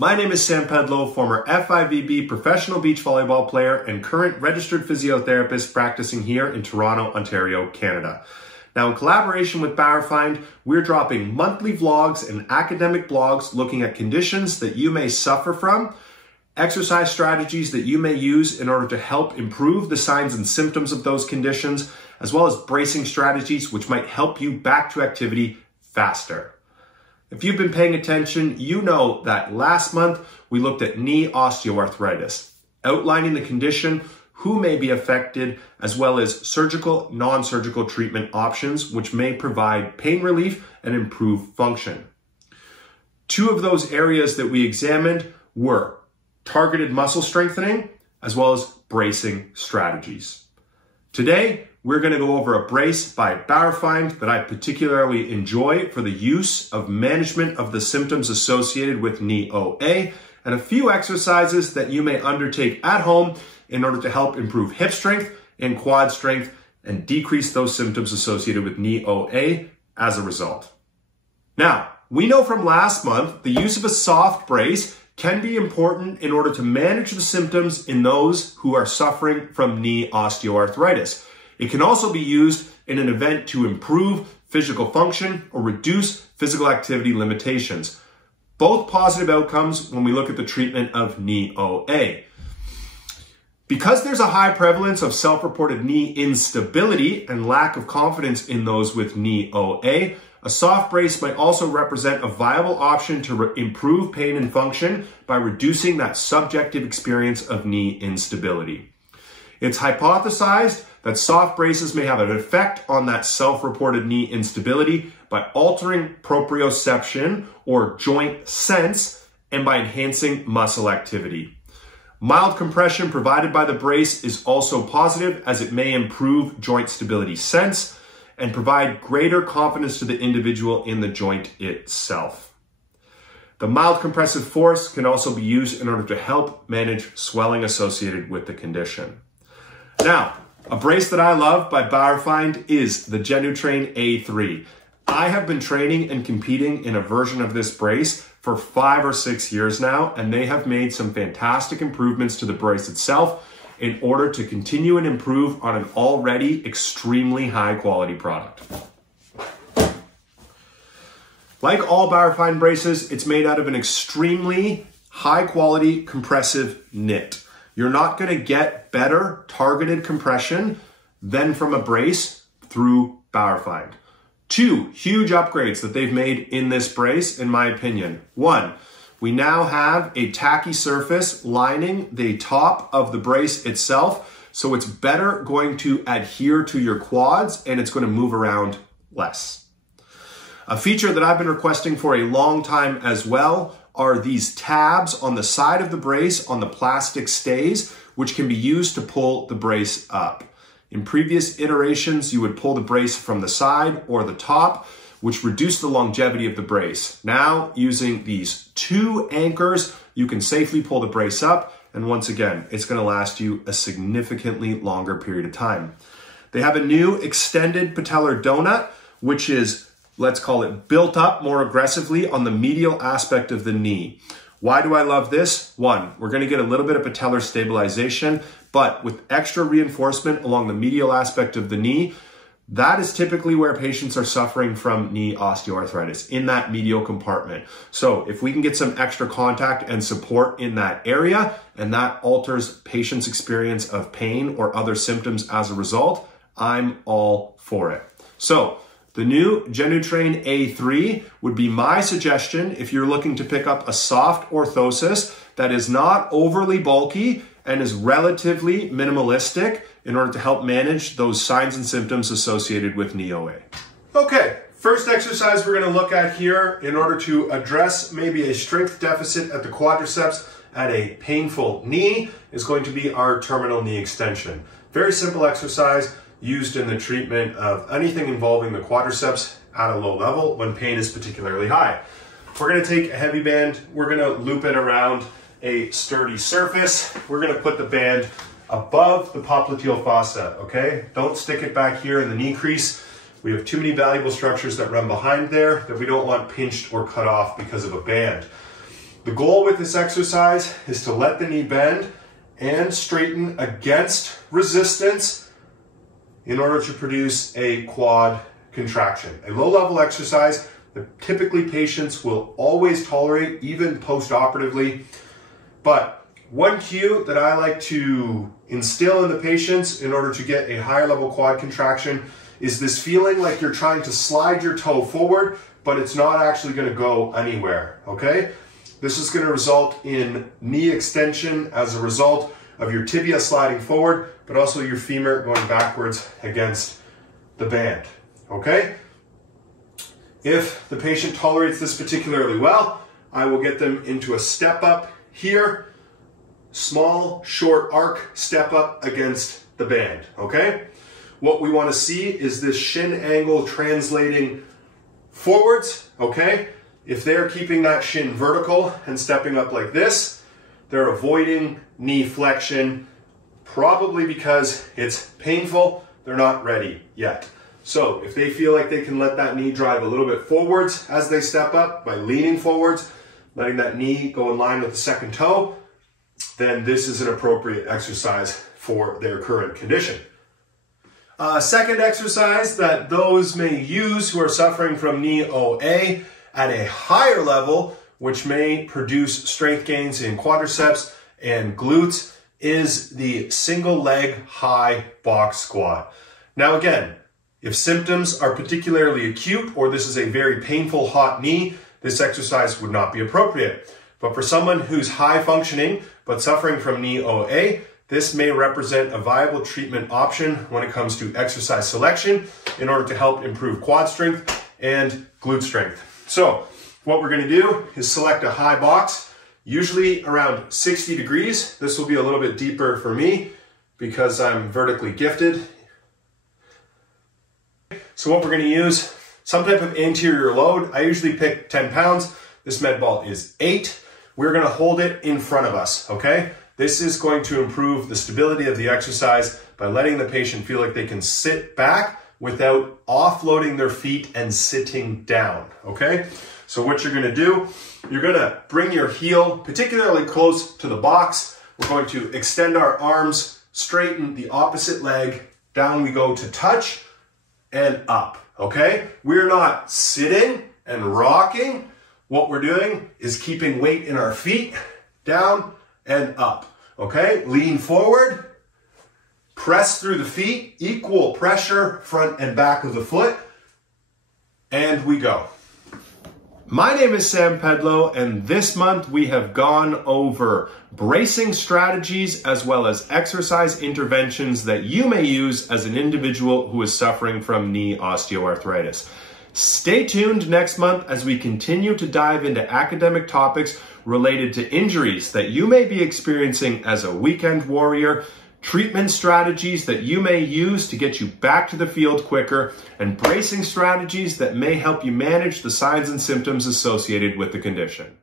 My name is Sam Pedlow, former FIVB professional beach volleyball player and current registered physiotherapist practicing here in Toronto, Ontario, Canada. Now, in collaboration with Bauerfeind, we're dropping monthly vlogs and academic blogs looking at conditions that you may suffer from, exercise strategies that you may use in order to help improve the signs and symptoms of those conditions, as well as bracing strategies which might help you back to activity faster. If you've been paying attention, you know that last month we looked at knee osteoarthritis, outlining the condition, who may be affected, as well as surgical, non-surgical treatment options, which may provide pain relief and improve function. Two of those areas that we examined were targeted muscle strengthening, as well as bracing strategies. Today, we're going to go over a brace by Bauerfeind that I particularly enjoy for the use of management of the symptoms associated with knee OA, and a few exercises that you may undertake at home in order to help improve hip strength and quad strength and decrease those symptoms associated with knee OA as a result. Now, we know from last month the use of a soft brace can be important in order to manage the symptoms in those who are suffering from knee osteoarthritis. It can also be used in an event to improve physical function or reduce physical activity limitations. Both positive outcomes when we look at the treatment of knee OA. Because there's a high prevalence of self-reported knee instability and lack of confidence in those with knee OA, a soft brace might also represent a viable option to improve pain and function by reducing that subjective experience of knee instability. It's hypothesized that soft braces may have an effect on that self-reported knee instability by altering proprioception or joint sense and by enhancing muscle activity. Mild compression provided by the brace is also positive as it may improve joint stability sense and provide greater confidence to the individual in the joint itself. The mild compressive force can also be used in order to help manage swelling associated with the condition. Now, a brace that I love by Bauerfeind is the Genutrain A3. I have been training and competing in a version of this brace for 5 or 6 years now, and they have made some fantastic improvements to the brace itself in order to continue and improve on an already extremely high quality product. Like all Bauerfeind braces, it's made out of an extremely high quality compressive knit. You're not going to get better targeted compression than from a brace through Bauerfeind. 2 huge upgrades that they've made in this brace, in my opinion. 1, we now have a tacky surface lining the top of the brace itself, so it's better going to adhere to your quads and it's going to move around less. A feature that I've been requesting for a long time as well are these tabs on the side of the brace on the plastic stays, which can be used to pull the brace up. In previous iterations, you would pull the brace from the side or the top, which reduced the longevity of the brace. Now, using these 2 anchors, you can safely pull the brace up, and once again, it's going to last you a significantly longer period of time. They have a new extended patellar donut, which is, let's call it, built up more aggressively on the medial aspect of the knee. Why do I love this? 1, we're going to get a little bit of patellar stabilization, but with extra reinforcement along the medial aspect of the knee. That is typically where patients are suffering from knee osteoarthritis, in that medial compartment. So if we can get some extra contact and support in that area, and that alters patients' experience of pain or other symptoms as a result, I'm all for it. So the new Genutrain A3 would be my suggestion if you're looking to pick up a soft orthosis that is not overly bulky and is relatively minimalistic in order to help manage those signs and symptoms associated with knee OA. Okay, first exercise we're going to look at here in order to address maybe a strength deficit at the quadriceps at a painful knee is going to be our terminal knee extension. Very simple exercise used in the treatment of anything involving the quadriceps at a low level when pain is particularly high. We're going to take a heavy band, we're going to loop it around a sturdy surface. We're going to put the band above the popliteal fossa, okay? Don't stick it back here in the knee crease. We have too many valuable structures that run behind there that we don't want pinched or cut off because of a band. The goal with this exercise is to let the knee bend and straighten against resistance in order to produce a quad contraction. A low-level exercise that typically patients will always tolerate, even post-operatively. But one cue that I like to instill in the patients in order to get a higher level quad contraction is this feeling like you're trying to slide your toe forward, but it's not actually going to go anywhere, okay? This is going to result in knee extension as a result of your tibia sliding forward, but also your femur going backwards against the band, okay? If the patient tolerates this particularly well, I will get them into a step up here, small, short arc step up against the band, okay? What we want to see is this shin angle translating forwards, okay? If they're keeping that shin vertical and stepping up like this, they're avoiding knee flexion, probably because it's painful, they're not ready yet. So if they feel like they can let that knee drive a little bit forwards as they step up by leaning forwards, letting that knee go in line with the second toe, then this is an appropriate exercise for their current condition. Second exercise that those may use who are suffering from knee OA at a higher level, which may produce strength gains in quadriceps and glutes, is the single leg high box squat. Now again, if symptoms are particularly acute or this is a very painful hot knee, this exercise would not be appropriate. But for someone who's high functioning but suffering from knee OA, this may represent a viable treatment option when it comes to exercise selection in order to help improve quad strength and glute strength. So what we're going to do is select a high box, usually around 60 degrees. This will be a little bit deeper for me because I'm vertically gifted. So what we're going to use, some type of anterior load. I usually pick 10 pounds. This med ball is 8. We're going to hold it in front of us, okay? This is going to improve the stability of the exercise by letting the patient feel like they can sit back without offloading their feet and sitting down, okay? So what you're gonna do, you're gonna bring your heel particularly close to the box. We're going to extend our arms, straighten the opposite leg, down we go to touch and up, okay? We're not sitting and rocking. What we're doing is keeping weight in our feet, down and up. Okay, lean forward, press through the feet, equal pressure, front and back of the foot, and we go. My name is Sam Pedlow, and this month we have gone over bracing strategies as well as exercise interventions that you may use as an individual who is suffering from knee osteoarthritis. Stay tuned next month as we continue to dive into academic topics related to injuries that you may be experiencing as a weekend warrior, treatment strategies that you may use to get you back to the field quicker, and bracing strategies that may help you manage the signs and symptoms associated with the condition.